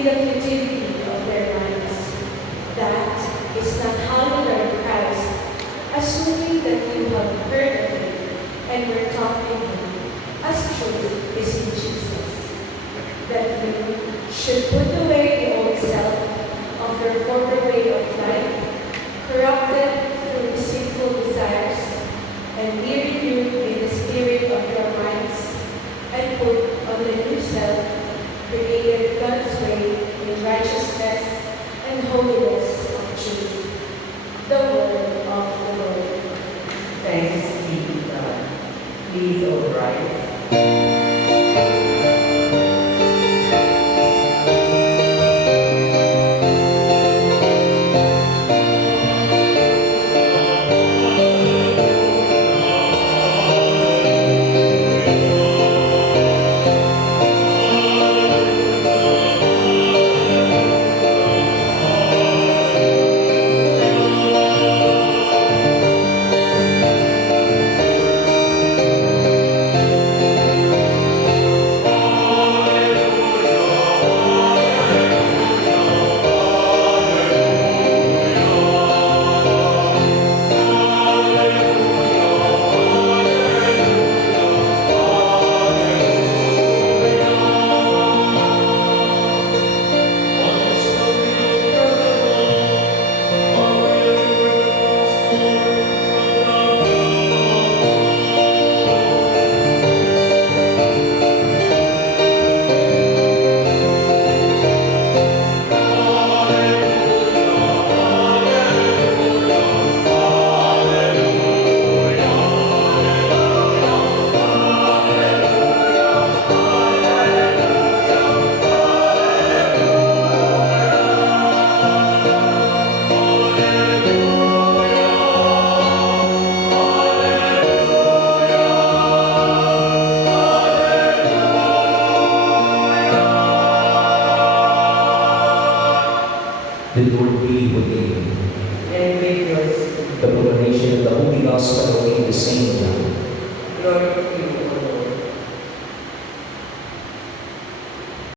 in the futility of their minds. That is not how you learn Christ, assuming that you have heard of Him and were taught in Him, as truth is in Jesus. That you should put away the old self of your former way of life, corrupted through deceitful desires, and be renewed in the spirit of your minds, and put on the new self, created God's way in righteousness and holiness of truth. The word of the Lord. Thanks be to God. Please all rise. The Lord be with you. And with your spirit. The proclamation of the Holy Gospel according to Saint John. Glory to you, O Lord.